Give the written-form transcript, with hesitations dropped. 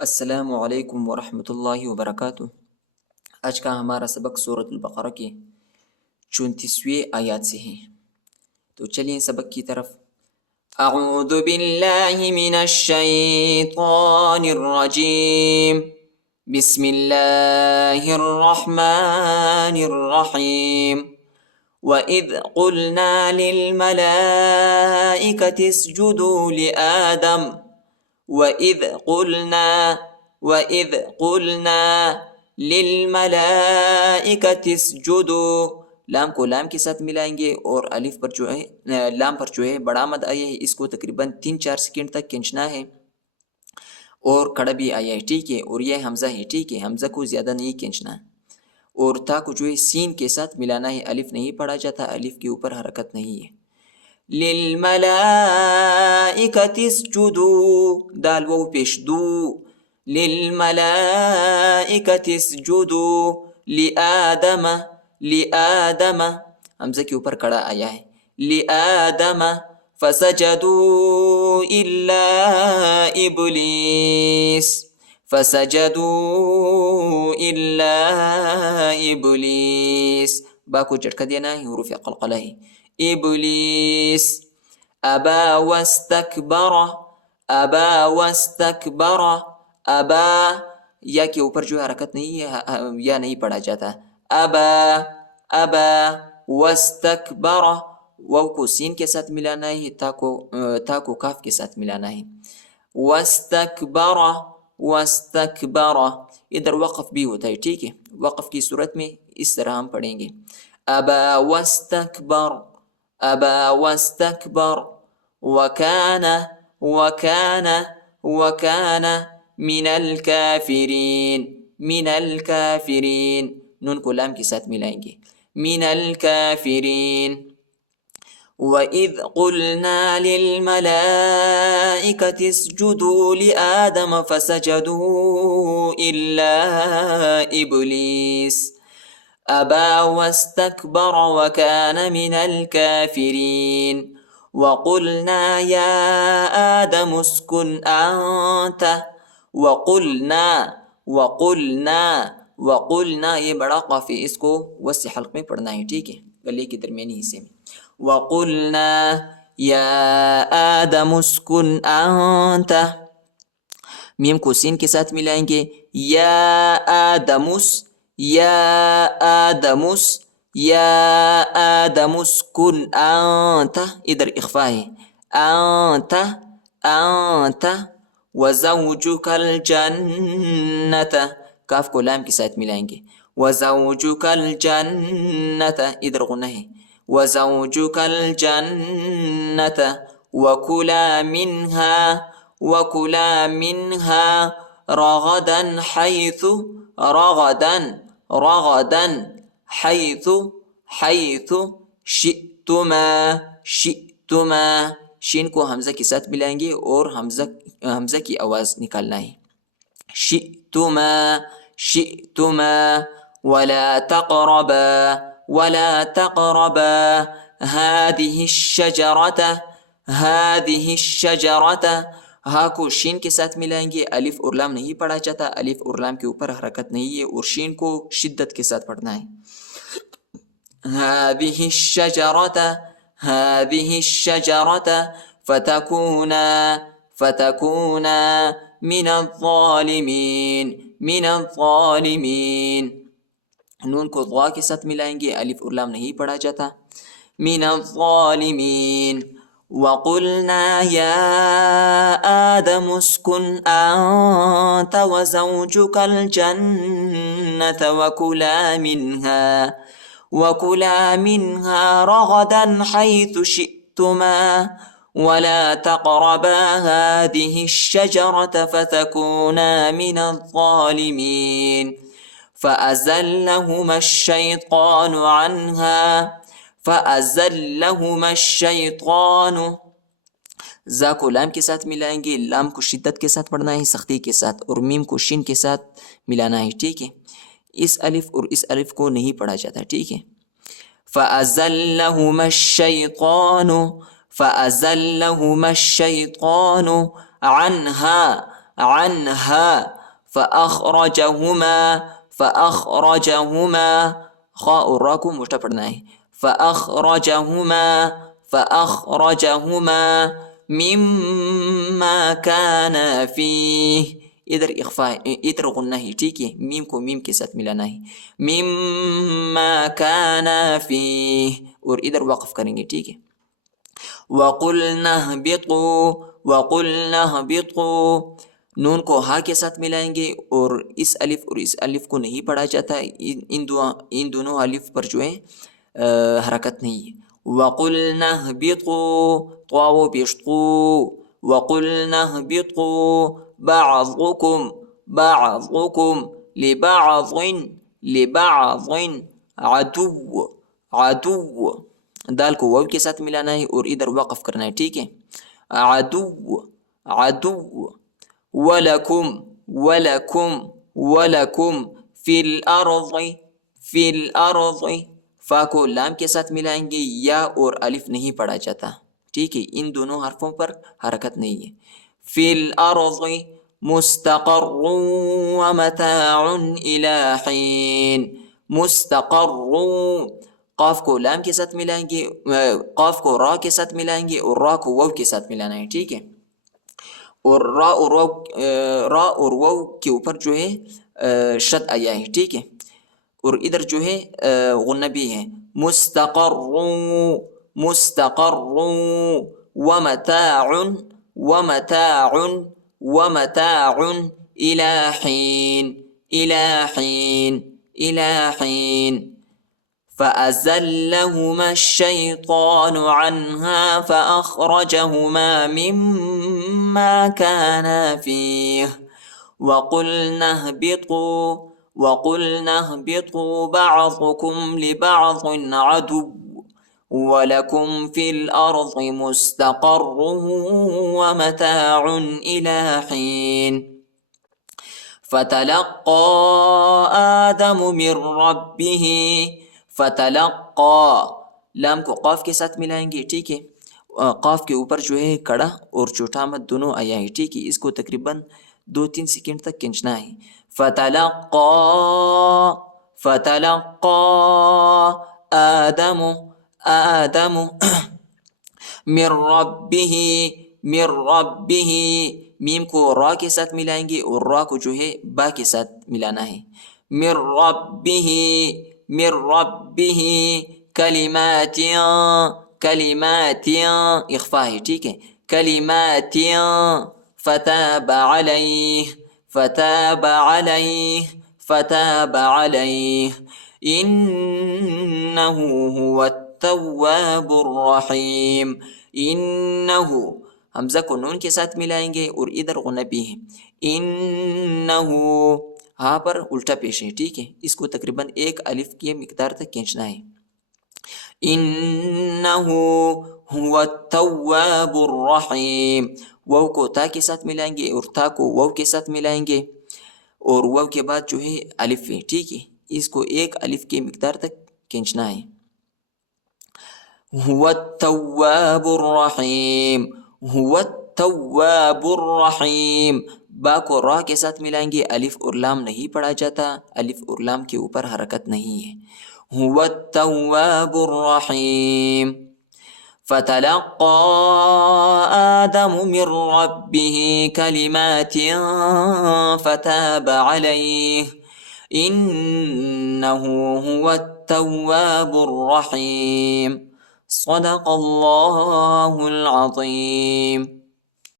السلام علیکم ورحمۃ اللہ وبرکاتہ۔ آج کا ہمارا سبق سورۃ البقرہ کے 34ویں آیات سے ہے، تو چلیے سبق کی طرف۔ اعوذ باللہ من الشیطان الرجیم، بسم اللہ الرحمن الرحیم۔ وَإِذْ قُلْنَا لِلْمَلَائِكَةِ اسْجُدُوا لِآدَمَ وَإِذْ قُلْنَا لِلْمَلَائِكَةِ اسْجُدُوا، لام کو لام کے ساتھ ملائیں گے، اور الف پر جو ہے لام پر جو ہے بڑا مد آیا ہے، اس کو تقریباً 3-4 سیکنڈ تک کھینچنا ہے، اور کڑا بھی آیا ہے، ٹھیک ہے، اور یہ حمزہ ہے، ٹھیک ہے، حمزہ کو زیادہ نہیں کھینچنا ہے، اور تا کو جو ہے سین کے ساتھ ملانا ہے، الف نہیں پڑھا جاتا، الف کے اوپر حرکت نہیں ہے۔ للملائکۃ اسجدوا، دال وہ پیش دو، للملائکۃ اسجدوا لآدم، حمزہ کے اوپر کڑا آیا ہے، لآدم فسجدوا الا ابلیس، با کو جھٹکا دینا ہے، حروف قلقلہ ہے، ابلیس ابا واستکبر، ابا یا کے اوپر جو حرکت نہیں ہے، یا نہیں پڑھا جاتا، ابا واستکبر، واو کو سین کے ساتھ ملانا ہے، تا کو کاف کے ساتھ ملانا ہے، واستکبر، ادھر وقف بھی ہوتا ہے، ٹھیک ہے، وقف کی صورت میں اس طرح ہم پڑھیں گے، ابا واستکبر وکان من الکافرین، نون کو لام کے ساتھ ملائیں گے، من الکافرین۔ وَإِذْ قُلْنَا لِلْمَلَائِكَةِ اسْجُدُوا لِآدَمَ فَسَجَدُوا إِلَّا إِبْلِيسَ أَبَى وَاسْتَكْبَرَ وَكَانَ مِنَ الْكَافِرِينَ وَقُلْنَا يَا آدَمُ اسْكُنْ أَنْتَ، وَقُلْنَا یہ بڑا قاف ہے، اس کو وسع حلق میں پڑھنا ہے، ٹھیک ہے، گلے کے درمیانی حصے میں، وَقُلْنَا يَا آدَمُ اسْكُنْ أَنْتَ، میم کو سین کے ساتھ ملائیں گے، یا آدم اسکن انت، ادھر اخفا ہے، انت وزوجک الجنت، کاف کو لام کے ساتھ ملائیں گے، وزوجک الجنت، ادھر غنہ ہے، وزوجک الجنت وکلا منها رغدا حیث شئتما، شین کو حمزہ کے ساتھ ملائیں گے، اور حمزہ کی آواز نکالنا ہے، شئتما ولا تقربا هذه الشجرة، ہا کو شین کے ساتھ ملائیں گے، الف اور لام نہیں پڑھا جاتا، الف اور لام کے اوپر حرکت نہیں ہے، اور شین کو شدت کے ساتھ پڑھنا ہے، هذه الشجرة فتكونا من الظالمين، نون کو ضا کے ساتھ ملائیں گے، الف اور لام نہیں پڑھا جاتا، من الظالمين وَقُلْنَا يَا آدَمُ اسْكُنْ أَنْتَ وَزَوْجُكَ الْجَنَّةَ وَكُلَا مِنْهَا رَغَدًا حَيْثُ شِئْتُمَا وَلَا تَقْرَبَا هَذِهِ الشَّجَرَةَ فَتَكُونَا مِنَ الظَّالِمِينَ فَأَزَلَّهُمَا الشَّيْطَانُ، زا کو لام کے ساتھ ملائیں گے، لام کو شدت کے ساتھ پڑھنا ہے، سختی کے ساتھ، اور میم کو شین کے ساتھ ملانا ہے، ٹھیک ہے، اس الف اور اس الف کو نہیں پڑھا جاتا، ٹھیک ہے، فَأَزَلَّهُمَا الشَّيْطَانُ عنها، عنها فأخرجهما خاء اور را کو موٹا پڑھنا ہے. فأخرجهما مما كان فيه. ادھر اخفا ہے، ادھر غنہ ہے، ٹھیک ہے، میم کو میم کے ساتھ ملانا ہے. مما كان فيه اور ادھر وقف کریں گے، ٹھیک ہے. وَقُلْنَا اهْبِطُوا نون کو ہا کے ساتھ ملائیں گے اور اس الف کو نہیں پڑھا جاتا، ان دونوں الف پر جو ہے حرکت نہیں ہے. وَقُلْنَا اهْبِطُوا طواو پیشتقو وَقُلْنَا اهْبِطُوا بعضكم لبعض عدو دال کو واو کے ساتھ ملانا ہے اور ادھر وقف کرنا ہے، ٹھیک ہے. عدو ولکم فی الارض فا کو لام کے ساتھ ملائیں گے، یا اور الف نہیں پڑھا جاتا، ٹھیک ہے، ان دونوں حرفوں پر حرکت نہیں ہے. فی الارض مستقر ومتاع الی حین. مستقر قاف کو لام کے ساتھ ملائیں گے، قاف کو را کے ساتھ ملائیں گے اور را کو واو کے ساتھ ملانا ہے، ٹھیک ہے. اور را اور واو کے اوپر جو ہے شد آیا ہے، ٹھیک ہے، اور ادھر جو ہے غنہ بھی ہے. مستقر ومتاع إلى حين. فأزلهما الشيطان عنها فأخرجهما مما كانا فيه. وقلنا اهبطوا بعضكم لبعض عدو ولكم في الأرض مستقر ومتاع إلى حين. فتلقى آدم من ربه لام کو قاف کے ساتھ ملائیں گے، ٹھیک ہے. قاف کے اوپر جو ہے کڑا اور چوٹا مد دونوں آیا ہے، ٹھیک ہے، اس کو تقریباً 2-3 سیکنڈ تک کھینچنا ہے. فتلقى آدم من ربه میم کو را کے ساتھ ملائیں گے اور را کو جو ہے با کے ساتھ ملانا ہے. من ربه کلمات اخفا ہے، ٹھیک ہے. کلمات فتاب علیہ انہ هو التواب الرحیم. انہ حمزہ کو نون کے ساتھ ملائیں گے اور ادھر غنہ بھی ہے. انہو ہاں پر الٹا پیش ہے، ٹھیک ہے، اس کو تقریباً 1 الف کی مقدار تک کھینچنا ہے. انہو هو التواب الرحیم. واو کو تا کے ساتھ ملائیں گے اور تا کو واو کے ساتھ ملائیں گے اور واو کے بعد جو ہے الف ہے، ٹھیک ہے، اس کو 1 الف کی مقدار تک کھینچنا ہے. هو التواب الرحیم با کو را کے ساتھ ملائیں گے، الف اور لام نہیں پڑھا جاتا، الف اور لام کے اوپر حرکت نہیں ہے. هو التواب الرحیم. فتلقى آدم من ربه كلمات فتاب عليه إنه هو التواب الرحيم. صدق الله العظيم.